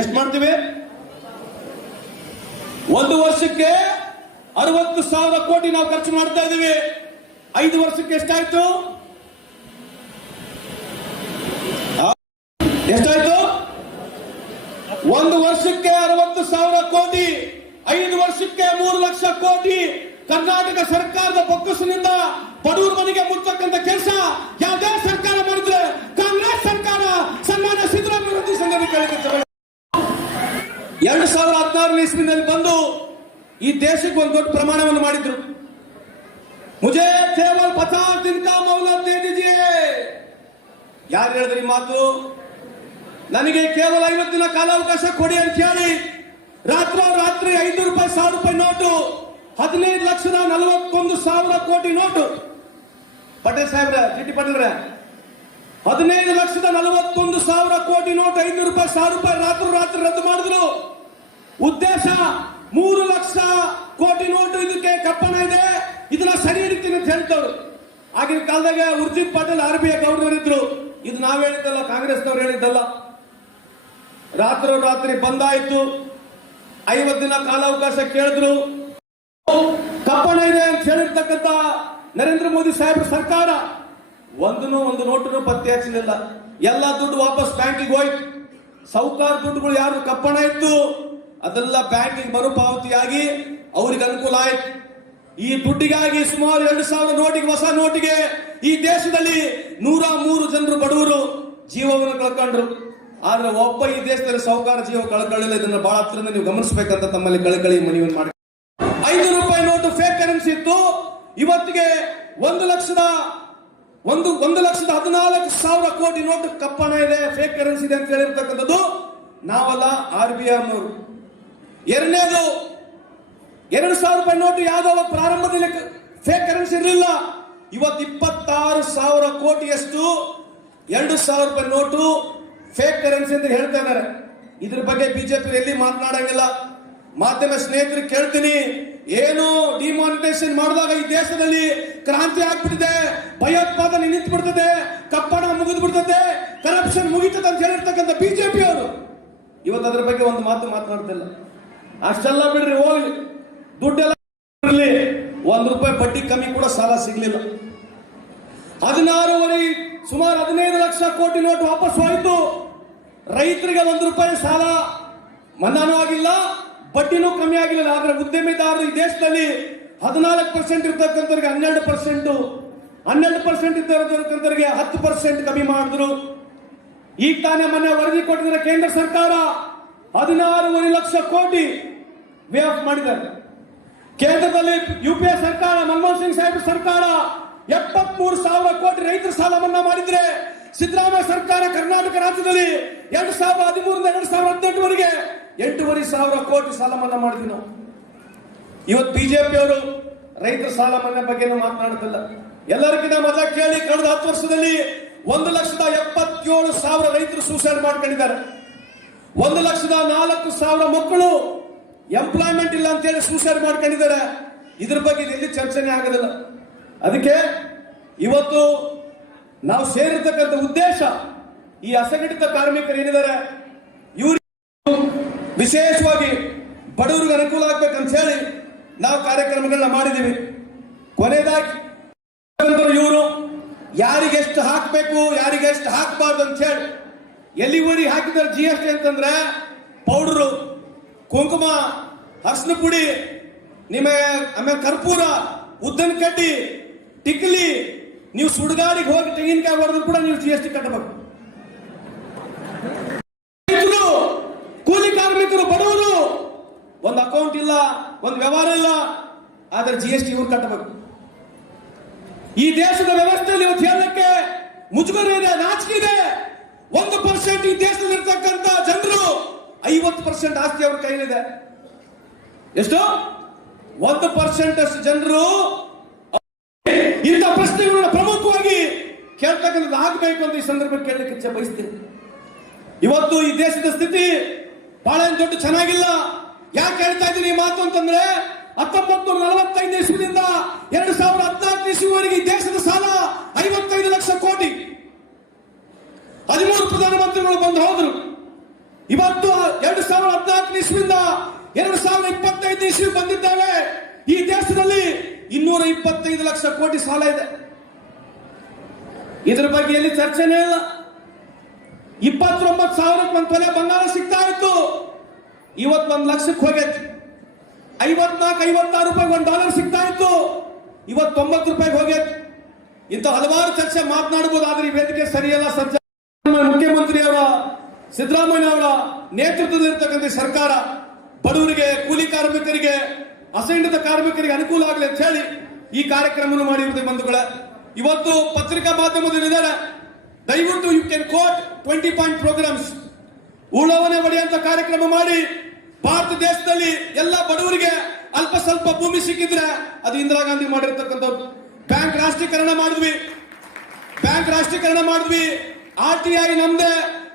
ಎಷ್ಟು ಮಾಡ್ತೀವಿ? ಒಂದು ವರ್ಷಕ್ಕೆ ಅರವತ್ತು ಸಾವಿರ ಕೋಟಿ ನಾವು ಖರ್ಚು ಮಾಡ್ತಾ ಇದ್ದೀವಿ. ಐದು ವರ್ಷಕ್ಕೆ ಎಷ್ಟಾಯ್ತು? ಎಷ್ಟಾಯ್ತು? ಒಂದು ವರ್ಷಕ್ಕೆ ಅರವತ್ತು ಸಾವಿರ ಕೋಟಿ. ಐದು ವರ್ಷಕ್ಕೆ ಮೂರು ಲಕ್ಷ ಕೋಟಿ. ಕರ್ನಾಟಕ ಸರ್ಕಾರದ ಬೊಕ್ಕಸಿನಿಂದ ಬಡವರ ಮನೆಗೆ ಮುಟ್ಟತಕ್ಕಂಥ ಕೆಲಸ ಯಾವುದೇ ಸರ್ಕಾರ ಮಾಡಿದ್ರೆ ಕಾಂಗ್ರೆಸ್ ಸರ್ಕಾರ ಸನ್ಮಾನ್ಯ ಸಿದ್ದರಾಮಯ್ಯ ಸಂಘಟನೆ ಎರಡು ಸಾವಿರದ ಹದಿನಾರನೇ ಇಸ್ವಿನಲ್ಲಿ ಬಂದು ಈ ದೇಶಕ್ಕೆ ಒಂದು ದೊಡ್ಡ ಪ್ರಮಾಣವನ್ನು ಮಾಡಿದ್ರು. ಮುಜೆ, ಕೇವಲ ದಿನ ಕಾ ಮೌಲತ್ ಯಾರು ಹೇಳಿದ್ರಿ ಮಾತು? ನನಗೆ ಕೇವಲ ಐವತ್ತು ದಿನ ಕಾಲಾವಕಾಶ ಕೊಡಿ ಅಂತ ಹೇಳಿ ರಾತ್ರೋ ರಾತ್ರಿ ಐದು ರೂಪಾಯಿ, ಸಾವಿರ ರೂಪಾಯಿ ನೋಟು, ಹದಿನೈದು ಲಕ್ಷದ ನಲವತ್ತೊಂದು ಸಾವಿರ ಕೋಟಿ ನೋಟು. ಪಟೇಲ್ ಸಾಹೇಬ್ರ ಜಿಟಿ ಪಟೇಲ್ರ, ಹದಿನೈದು ಲಕ್ಷದ ನಲವತ್ತೊಂದು ಸಾವಿರ ಕೋಟಿ ನೋಟು ಐನೂರು ರೂಪಾಯಿ, ಸಾವಿರ ರೂಪಾಯಿ ರಾತ್ರಿ ರಾತ್ರಿ ರದ್ದು ಮಾಡಿದ್ರು. ಉದ್ದೇಶ ಮೂರು ಲಕ್ಷ ಕೋಟಿ ನೋಟು ಇದಕ್ಕೆ ಕಪ್ಪಣ ಇದೆ. ಇದನ್ನ ಸರಿ ಹಿಡಿತೀನಿ ಅಂತ ಹೇಳ್ತವ್ರು. ಆಗಿನ ಕಾಲದಾಗ Urjit Patil, R B I governor ಇದ್ರು ಇದು ನಾವ್ ಹೇಳಿದ್ದಲ್ಲ, ಕಾಂಗ್ರೆಸ್ನವ್ರು ಹೇಳಿದ್ದಲ್ಲ. ರಾತ್ರೋ ರಾತ್ರಿ ಬಂದಾಯ್ತು. ಐವತ್ತು ದಿನ ಕಾಲಾವಕಾಶ ಕೇಳಿದ್ರು. ಕಪ್ಪಣ ಇದೆ ಅಂತ ಹೇಳಿರ್ತಕ್ಕಂಥ ನರೇಂದ್ರ ಮೋದಿ ಸಾಹೇಬ್ರ ಸರ್ಕಾರ. ಒಂದನು ಒಂದು ನೋಟನ್ನು ಪತ್ತೆ ಹಚ್ಚಲಿಲ್ಲ ಎಲ್ಲ ದುಡ್ಡು ವಾಪಸ್ ಬ್ಯಾಂಕಿಗೆ ಹೋಯ್ತು. ಸೌಕಾರ ದುಡ್ಡುಗಳು ಯಾರು ಕಪ್ಪಣ ಇತ್ತು? ಅದೆಲ್ಲ ಬ್ಯಾಂಕಿಗೆ ಮರುಪಾವತಿಯಾಗಿ ಅವ್ರಿಗೆ ಅನುಕೂಲ ಆಯ್ತು. ಈ ದುಡ್ಡಿಗಾಗಿ ಸುಮಾರು ಎರಡು ಸಾವಿರ ನೋಟಿಗೆ, ಹೊಸ ನೋಟಿಗೆ ಈ ದೇಶದಲ್ಲಿ ನೂರ ಮೂರು ಜನರು ಬಡವರು ಜೀವವನ್ನು ಕಳ್ಕೊಂಡ್ರು. ಆದ್ರೆ ಒಬ್ಬ ಈ ದೇಶದಲ್ಲಿ ಸೌಕಾರ ಜೀವ ಕಳ್ಕೊಳ್ಳಿಲ್ಲ, ಇದನ್ನು ಬಹಳ ಹತ್ರದಿಂದ ನೀವು ಗಮನಿಸಬೇಕಂತ ತಮ್ಮಲ್ಲಿ ಕಳಕಳಿ ಮನವಿಯನ್ನು ಮಾಡಿ. ಐದು ರೂಪಾಯಿ ನೋಟು ಫೇಕ್ ಕರೆನ್ಸಿ ಇತ್ತು. ಇವತ್ತಿಗೆ ಒಂದು ಲಕ್ಷದ, ಒಂದು ಒಂದು ಲಕ್ಷದ ಹದಿನಾಲ್ಕು ಸಾವಿರ ಕೋಟಿ ನೋಟು ಕಪ್ಪಣ ಇದೆ ಫೇಕ್ ಕರೆನ್ಸಿ ಇದೆ ಅಂತ ಹೇಳಿರ್ತಕ್ಕಂಥದ್ದು. ನಾವಲ್ಲ ಆರ್ ಬಿ ಐ ಎರಡನೇದು, ಎರಡು ಸಾವಿರ ರೂಪಾಯಿ ನೋಟು ಯಾವ ಪ್ರಾರಂಭದಲ್ಲಿ ಫೇಕ್ ಕರೆನ್ಸಿ ಇರಲಿಲ್ಲ. ಇವತ್ತು ಇಪ್ಪತ್ತಾರು ಸಾವಿರ ಕೋಟಿಯಷ್ಟು ಎರಡು ಸಾವಿರ ರೂಪಾಯಿ ನೋಟು ಫೇಕ್ ಕರೆನ್ಸಿ ಅಂತ ಹೇಳ್ತಾ ಇದ್ದಾರೆ. ಇದ್ರ ಬಗ್ಗೆ ಬಿಜೆಪಿ ಎಲ್ಲಿ ಮಾತನಾಡಂಗಿಲ್ಲ. ಮಾಧ್ಯಮ ಸ್ನೇಹಿತರು ಕೇಳ್ತೀನಿ, ಏನು ಡಿಮಾನಿಟೈಸೇಷನ್ ಮಾಡಿದಾಗ ಈ ದೇಶದಲ್ಲಿ ಕ್ರಾಂತಿ ಆಗ್ಬಿಟ್ಟಿದೆ, ಭಯೋತ್ಪಾದನೆ ನಿಂತು ಬಿಡ್ತದೆ, ಕಪ್ಪಣ ಮುಗಿದು ಬಿಡ್ತದೆ ಕರಪ್ಷನ್ ಮುಗಿತದೆ ಅಂತ ಹೇಳಿರ್ತಕ್ಕಂಥ ಬಿಜೆಪಿ ಅವರು ಇವತ್ತು ಅದ್ರ ಬಗ್ಗೆ ಒಂದು ಮಾತು ಮಾತನಾಡ್ತಿಲ್ಲ. ಅಷ್ಟೆಲ್ಲ ಬಿಡ್ರಿ, ಹೋಗ್ಲಿ. ದುಡ್ಡೆಲ್ಲ ಇರಲಿ. ಒಂದ್ ರೂಪಾಯಿ ಬಡ್ಡಿ ಕಮ್ಮಿ ಕೂಡ ಸಾಲ ಸಿಗ್ಲಿಲ್ಲ. ಹದಿನಾರೂವರೆ, ಸುಮಾರು ಹದಿನೈದು ಲಕ್ಷ ಕೋಟಿ ನೋಟು ವಾಪಸ್ ಹೋಯಿತು ರೈತರಿಗೆ ಒಂದು ರೂಪಾಯಿ ಸಾಲ ಮನ್ನಾನೂ ಆಗಿಲ್ಲ, ಬಡ್ಡಿನೂ ಕಮ್ಮಿ ಆಗಿಲ್ಲ. ಆದ್ರೆ ಉದ್ಯಮಿದಾರರು ಈ ದೇಶದಲ್ಲಿ ಹದಿನಾಲ್ಕು ಪರ್ಸೆಂಟ್ ಇರ್ತಕ್ಕಂಥವ್ರಿಗೆ ಹನ್ನೆರಡು ಪರ್ಸೆಂಟ್ ಹನ್ನೆರಡು ಪರ್ಸೆಂಟ್ ಇರ್ತಕ್ಕಂಥವ್ರಿಗೆ ಹತ್ತು ಪರ್ಸೆಂಟ್ ಕಮ್ಮಿ ಮಾಡಿದ್ರು. ಈಗ ತಾನೇ ಮೊನ್ನೆ ವರದಿ ಕೊಟ್ಟಿದ್ರೆ ಕೇಂದ್ರ ಸರ್ಕಾರ. ಹದಿನಾರೂವರೆ ಲಕ್ಷ ಕೋಟಿ ವೇ ಆಫ್ ಮಾಡಿದ್ದಾರೆ. ಕೇಂದ್ರದಲ್ಲಿ ಯು ಪಿ ಎ ಸರ್ಕಾರ, ಮನಮೋಹನ್ ಸಿಂಗ್ ಸಾಹೇಬ್ ಸರ್ಕಾರ ಎಪ್ಪತ್ಮೂರು ಸಾವಿರ ಕೋಟಿ ರೈತರ ಸಾಲ ಮನ್ನಾ ಮಾಡಿದ್ರೆ ಸಿದ್ದರಾಮಯ್ಯ ಸರ್ಕಾರ ಕರ್ನಾಟಕ ರಾಜ್ಯದಲ್ಲಿ ಎರಡ್ ಸಾವಿರದ ಹದಿಮೂರರಿಂದ ಎರಡ್ ಸಾವಿರದ ಹದಿನೆಂಟುವರೆಗೆ ಎಂಟೂವರೆ ಸಾವಿರ ಕೋಟಿ ಸಾಲ ಮನ್ನಾ ಮಾಡಿದ್ವಿ ನಾವು. ಇವತ್ತು ಬಿಜೆಪಿ ಅವರು ರೈತರ ಸಾಲ ಮನ್ನಾ ಬಗ್ಗೆ ಮಾತನಾಡುತ್ತಿಲ್ಲ. ಎಲ್ಲರಿಗಿಂತ ಮಜಾ ಕೇಳಿ ಕಳೆದ ಹತ್ತು ವರ್ಷದಲ್ಲಿ ಒಂದು ಲಕ್ಷದ ಎಪ್ಪತ್ತೇಳು ಸಾವಿರ ರೈತರು ಸೂಸೈಡ್ ಮಾಡ್ಕೊಂಡಿದ್ದಾರೆ. ಒಂದು ಲಕ್ಷದ ನಾಲ್ಕು ಸಾವಿರ ಮಕ್ಕಳು ಎಂಪ್ಲಾಯ್ಮೆಂಟ್ ಇಲ್ಲ ಅಂತೇಳಿ ಸೂಸೈಡ್ ಮಾಡ್ಕೊಂಡಿದ್ದಾರೆ. ಇದ್ರ ಬಗ್ಗೆ ಎಲ್ಲಿ ಚರ್ಚೆನೆ ಆಗೋದಿಲ್ಲ. ಅದಕ್ಕೆ ಇವತ್ತು ನಾವು ಸೇರಿರ್ತಕ್ಕಂಥ ಉದ್ದೇಶ ಈ ಅಸಂಘಟಿತ ಕಾರ್ಮಿಕರು ಏನಿದ್ದಾರೆ, ಇವರು ವಿಶೇಷವಾಗಿ ಬಡವರಿಗೆ ಅನುಕೂಲ ಆಗ್ಬೇಕಂತ ಹೇಳಿ ನಾವು ಕಾರ್ಯಕ್ರಮಗಳನ್ನ ಮಾಡಿದ್ದೀವಿ. ಕೊನೆಯದಾಗಿ ಇವರು. ಯಾರಿಗೆ ಎಷ್ಟು ಹಾಕಬೇಕು, ಯಾರಿಗೆ ಎಷ್ಟು ಹಾಕಬಾರ್ದು ಅಂತ ಹೇಳಿ. ಎಲ್ಲಿವರೆಗೆ ಹಾಕಿದ್ದಾರೆ ಜಿ ಎಸ್ ಟಿ ಅಂತಂದ್ರೆ ಪೌಡರು. ಕುಂಕುಮ ಅರ್ಶಿನ ಪುಡಿ ನಿಮಗೆ ಆಮೇಲೆ ಕರ್ಪೂರ, ಉದ್ದನ ಕಡ್ಡಿ, ಟಿಕ್ಲಿ, ನೀವು ಸುಡುಗಾಡಿಗೆ ಹೋಗಿ ತೆಂಗಿನಕಾಯಿ ಹೊಡೆದ್ರು ಕೂಡ ನೀವು ಜಿ ಎಸ್ ಟಿ ಕಟ್ಟಬೇಕು. ಕೂಲಿ ಕಾರ್ಮಿಕರು ಬಡವರು, ಒಂದು ಅಕೌಂಟ್ ಇಲ್ಲ, ಒಂದು ವ್ಯವಹಾರ ಇಲ್ಲ, ಆದ್ರೆ ಜಿ ಎಸ್ ಟಿ ಇವ್ರು ಕಟ್ಟಬೇಕು. ಈ ದೇಶದ ವ್ಯವಸ್ಥೆಯಲ್ಲಿ ಇವತ್ತು ಹೇಳಕ್ಕೆ ಮುಜುಗರ ಇದೆ, ನಾಚಿಕೆ ಇದೆ. ಒಂದು ಪರ್ಸೆಂಟ್ ಈ ದೇಶದಲ್ಲಿರ್ತಕ್ಕಂಥ ಜನರು ಐವತ್ತು ಪರ್ಸೆಂಟ್ ಆಸ್ತಿ ಅವ್ರ ಕೈಲಿದೆ. ಎಷ್ಟು? ಒಂದು ಪರ್ಸೆಂಟ್ ಅಷ್ಟು ಜನರು ಇಂಥ ಪ್ರಶ್ನೆಗಳನ್ನ ಪ್ರಮುಖವಾಗಿ ಕೇಳ್ತಕ್ಕಂಥದ್ದು ಆಗಬೇಕು ಅಂತ ಈ ಸಂದರ್ಭಕ್ಕೆ ಕೇಳಲಿಕ್ಕೆ ಬಯಸ್ತೀನಿ. ಇವತ್ತು ಈ ದೇಶದ ಸ್ಥಿತಿ ಬಹಳ ದೊಡ್ಡ ಚೆನ್ನಾಗಿಲ್ಲ. ಯಾಕೆ ಹೇಳ್ತಾ ಇದ್ದೀನಿ ಈ ಮಾತು ಅಂತಂದ್ರೆ ಹತ್ತೊಂಬತ್ತು ನಲವತ್ತೈದು ಇಸ್ವಿನಿಂದ ಎರಡು ಸಾವಿರದ ಹದಿನಾಲ್ಕು ಇಸ್ವಿವರೆಗೆ ಈ ದೇಶದ ಸಾಲ ಐವತ್ತೈದು ಲಕ್ಷ ಕೋಟಿ. ಹದಿಮೂರು ಪ್ರಧಾನಮಂತ್ರಿಗಳು ಬಂದು ಹೋದ್ರು. ಇವತ್ತು ಎರಡು ಸಾವಿರದ ಹದಿನಾಲ್ಕು ಇಸ್ವಿಂದ ಎರಡು ಸಾವಿರದ ಇಪ್ಪತ್ತೈದು ಇಸ್ವಿ ಬಂದಿದ್ದೇವೆ. ಈ ದೇಶದಲ್ಲಿ ಇನ್ನೂರ ಇಪ್ಪತ್ತೈದು ಲಕ್ಷ ಕೋಟಿ ಸಾಲ ಇದೆ. ಇದರ ಬಗ್ಗೆ ಎಲ್ಲಿ ಚರ್ಚೆನೇ ಇಲ್ಲ. ಇಪ್ಪತ್ತೊಂಬತ್ತು ಸಾವಿರಕ್ಕೆ ಒಂದು ತೊಲೆ ಬಂಗಾರ ಸಿಗ್ತಾ ಇತ್ತು. ಇವತ್ತು ಒಂದು ಲಕ್ಷಕ್ಕೆ ಹೋಗೈತಿ. ಐವತ್ನಾಲ್ಕು, ಐವತ್ತಾರು ರೂಪಾಯಿ ಒಂದು ಡಾಲರ್ ಸಿಗ್ತಾ ಇತ್ತು. ಇವತ್ತು ತೊಂಬತ್ತು ರೂಪಾಯಿಗೆ ಹೋಗೈತಿ. ಇಂಥ ಹಲವಾರು ಚರ್ಚೆ ಮಾತನಾಡಬಹುದು, ಆದ್ರೆ ಈ ವೇದಿಕೆ ಸರಿಯಲ್ಲ. ಸಜ್ಜ ಮುಖ್ಯಮಂತ್ರಿಯವರ ಸಿದ್ದರಾಮಯ್ಯ ಅವರ ನೇತೃತ್ವದಲ್ಲಿರ್ತಕ್ಕಂಥ ಸರ್ಕಾರ ಬಡವರಿಗೆ, ಕೂಲಿ ಕಾರ್ಮಿಕರಿಗೆ, ಅಸಂಘಟಿತ ಕಾರ್ಮಿಕರಿಗೆ ಅನುಕೂಲ ಆಗಲಿ ಅಂತ ಹೇಳಿ ಈ ಕಾರ್ಯಕ್ರಮವನ್ನು ಮಾಡಿರುವುದು ಬಂಧುಗಳೇ. ಇವತ್ತು ಪತ್ರಿಕಾ ಮಾಧ್ಯಮದಲ್ಲಿದ್ದಾರೆ. ದಯವಿಟ್ಟು you can quote twenty point programmes ಉಳವನೆ ಹೊಡೆಯುವಂತ ಕಾರ್ಯಕ್ರಮ ಮಾಡಿ ಭಾರತ ದೇಶದಲ್ಲಿ ಎಲ್ಲ ಬಡವರಿಗೆ ಅಲ್ಪ ಸ್ವಲ್ಪ ಭೂಮಿ ಸಿಕ್ಕಿದ್ರೆ ಅದು ಇಂದಿರಾ ಗಾಂಧಿ ಮಾಡಿರ್ತಕ್ಕಂಥದ್ದು. ಬ್ಯಾಂಕ್ ರಾಷ್ಟ್ರೀಕರಣ ಮಾಡಿದ್ವಿ. ಬ್ಯಾಂಕ್ ರಾಷ್ಟ್ರೀಕರಣ ಮಾಡಿದ್ವಿ. ಆರ್ ಟಿ ಐ ನಮ್ದೆ.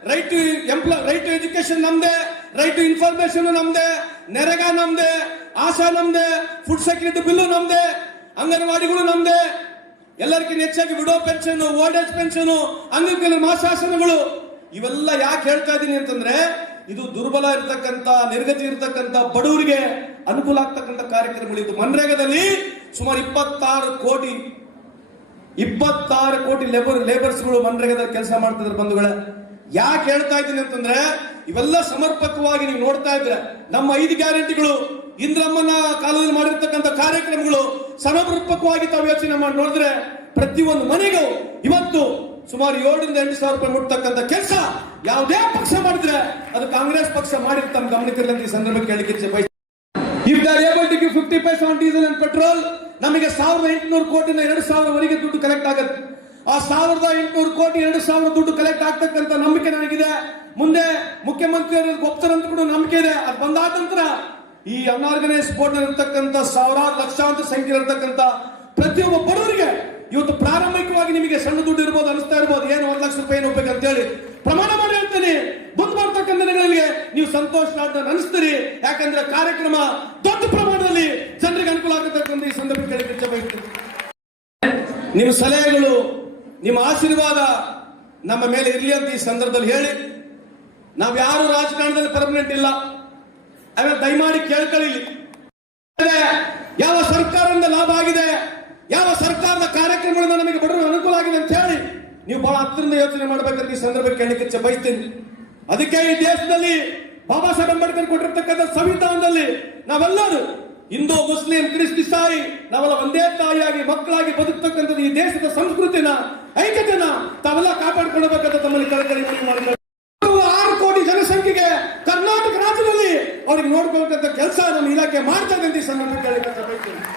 Right to employ right to education ನಮ್ದೆ ರೈಟ್ ಟು ಇನ್ಫಾರ್ಮೇಶನ್ ನಮ್ದೆ, ನೆರೆಗಾ ನಮ್ದೆ, ಆಶಾ ನಮ್ದೆ ಫುಡ್ ಸೆಕ್ಯೂರಿಟಿ ಬಿಲ್ಲು ನಮ್ದೆ, ಅಂಗನವಾಡಿಗಳು ನಮ್ದೆ. ಎಲ್ಲರಿಗಿಂತ ಹೆಚ್ಚಾಗಿ widow pension old age pension ಅಂಗವಿಕಲ ಮಾಸಾಸನಗಳು ಇವೆಲ್ಲ ಯಾಕೆ ಹೇಳ್ತಾ ಇದ್ದೀನಿ ಅಂತಂದ್ರೆ, ಇದು ದುರ್ಬಲ ಇರತಕ್ಕಂತ ನಿರ್ಗತಿ ಇರತಕ್ಕಂತ ಬಡವರಿಗೆ ಅನುಕೂಲ ಆಗ್ತಕ್ಕಂಥ ಕಾರ್ಯಕ್ರಮಗಳು ಇದು. ಮನ್ರೇಗಾದಲ್ಲಿ ಸುಮಾರು ಇಪ್ಪತ್ತಾರು ಕೋಟಿ ಇಪ್ಪತ್ತಾರು ಕೋಟಿ ಲೇಬರ್ ಲೇಬರ್ಸ್ಗಳು ಮನ್ರೇಗದಲ್ಲಿ ಕೆಲಸ ಮಾಡ್ತಿದ್ರು ಬಂಧುಗಳೇ. ಯಾಕೆ ಹೇಳ್ತಾ ಇದ್ದೀನಿ ಅಂತಂದ್ರೆ, ಇವೆಲ್ಲ ಸಮರ್ಪಕವಾಗಿ ನೀವು ನೋಡ್ತಾ ಇದ್ರೆ, ನಮ್ಮ ಐದು ಗ್ಯಾರಂಟಿಗಳು ಇಂದ್ರಮ್ಮನ ಕಾಲದಲ್ಲಿ ಮಾಡಿರ್ತಕ್ಕಂಥ ಕಾರ್ಯಕ್ರಮಗಳು ಸಮರ್ಪಕವಾಗಿ ತಾವು ಯೋಚನೆ ಮಾಡಿ ನೋಡಿದ್ರೆ, ಪ್ರತಿಯೊಂದು ಮನೆಗೂ ಇವತ್ತು ಸುಮಾರು ಏಳರಿಂದ ಎಂಟು ಸಾವಿರ ರೂಪಾಯಿ ಮುಟ್ತಕ್ಕಂಥ ಕೆಲಸ ಯಾವುದೇ ಪಕ್ಷ ಮಾಡಿದ್ರೆ, ಅದು ಕಾಂಗ್ರೆಸ್ ಪಕ್ಷ ಮಾಡಿದ್ರೆ ತಮ್ಮ ಗಮನಕ್ಕಿರಲಿ ಈ ಸಂದರ್ಭಕ್ಕೆ ಹೇಳಿಕೆ ಬಯಸ್ತೀನಿ. If they fifty on diesel and petrol ನಮಗೆ ಸಾವಿರದ ಎಂಟುನೂರು ಕೋಟಿಯಿಂದ ಎರಡು ಸಾವಿರವರೆಗೆ ದುಡ್ಡು ಕಲೆಕ್ಟ್ ಆಗುತ್ತೆ ಆ ಸಾವಿರದ ಎಂಟುನೂರು ಕೋಟಿ, ಎರಡು ಸಾವಿರ ದುಡ್ಡು ಕಲೆಕ್ಟ್ ಆಗ್ತಕ್ಕಂಥ ನಂಬಿಕೆ ನನಗಿದೆ. ಮುಂದೆ ಮುಖ್ಯಮಂತ್ರಿಯವರು ಅಂತ ಕೂಡ ನಂಬಿಕೆ ಇದೆ. ಅದು ಬಂದಾದ ನಂತರ ಈ ಅನ್ಆರ್ಗನೈಸ್ ಬೋರ್ಡ್ ಇರತಕ್ಕಂಥ ಸಾವಿರಾರು ಲಕ್ಷಾಂತರ ಸಂಖ್ಯೆ ಇರತಕ್ಕಂತ ಪ್ರತಿಯೊಬ್ಬ ಬಡವರಿಗೆ ಇವತ್ತು ಪ್ರಾರಂಭಿಕವಾಗಿ ನಿಮಗೆ ಸಣ್ಣ ದುಡ್ಡು ಇರ್ಬೋದು, ಅನಿಸ್ತಾ ಇರ್ಬೋದು, ಏನು ಒಂದು ಲಕ್ಷ ರೂಪಾಯಿ ಏನು ಅಂತ ಹೇಳಿ ಪ್ರಮಾಣ ಮಾಡಿ ಹೇಳ್ತೀನಿ. ಬಂದು ಬರ್ತಕ್ಕಂಥ ದಿನಗಳಿಗೆ ನೀವು ಸಂತೋಷ ಅನಿಸ್ತೀರಿ. ಯಾಕಂದ್ರೆ ಕಾರ್ಯಕ್ರಮ ದೊಡ್ಡ ಪ್ರಮಾಣದಲ್ಲಿ ಜನರಿಗೆ ಅನುಕೂಲ ಆಗತಕ್ಕಂಥ ಈ ಸಂದರ್ಭದಲ್ಲಿ ನಿಮ್ಮ ಸಲಹೆಗಳು ನಿಮ್ಮ ಆಶೀರ್ವಾದ ನಮ್ಮ ಮೇಲೆ ಇರಲಿ ಅಂತ ಈ ಸಂದರ್ಭದಲ್ಲಿ ಹೇಳಿ. ನಾವು ಯಾರು ರಾಜಕಾರಣದಲ್ಲಿ ಪರ್ಮನೆಂಟ್ ಇಲ್ಲ. ಅವ ದಯಮಾಡಿ ಕೇಳ್ಕೊಳ್ಳಿ ಯಾವ ಸರ್ಕಾರದಿಂದ ಲಾಭ ಆಗಿದೆ, ಯಾವ ಸರ್ಕಾರದ ಕಾರ್ಯಕ್ರಮಗಳಿಂದ ನಮಗೆ ಬಡವರು ಅನುಕೂಲ ಆಗಿದೆ ಅಂತ ಹೇಳಿ ನೀವು ಬಹಳ ಹತ್ತಿರದಿಂದ ಯೋಚನೆ ಮಾಡಬೇಕಂತ ಈ ಸಂದರ್ಭಕ್ಕೆ ಹೇಳಲಿಕ್ಕೆ ಇಚ್ಛೆ ಬಯಸ್ತೀನಿ. ಅದಕ್ಕೆ ಈ ದೇಶದಲ್ಲಿ ಬಾಬಾ ಸಾಹೇಬ್ ಅಂಬೇಡ್ಕರ್ ಕೊಟ್ಟಿರ್ತಕ್ಕಂಥ ಸಂವಿಧಾನದಲ್ಲಿ ನಾವೆಲ್ಲರೂ ಹಿಂದೂ, ಮುಸ್ಲಿಂ, ಕ್ರಿಸ್ತಿ, ಸಾಯಿ, ನಾವೆಲ್ಲ ಒಂದೇ ತಾಯಿಯಾಗಿ, ಮಕ್ಕಳಾಗಿ ಬದುಕ್ತಕ್ಕಂಥದ್ದು ಈ ದೇಶದ ಸಂಸ್ಕೃತಿನ, ಐಕ್ಯತೆನ ತಾವೆಲ್ಲ ಕಾಪಾಡಿಕೊಳ್ಳಬೇಕಂತ ತಮ್ಮಲ್ಲಿ ಕಳಕಳಿ ಆರು ಕೋಟಿ ಜನಸಂಖ್ಯೆಗೆ ಕರ್ನಾಟಕ ರಾಜ್ಯದಲ್ಲಿ ಅವ್ರಿಗೆ ನೋಡ್ಬೇಕಂತ ಕೆಲಸ ನಮ್ಮ ಇಲಾಖೆ ಮಾಡ್ತಾ ಇದೆ ಅಂತ ಈ ಬಯಸ್ತೀನಿ.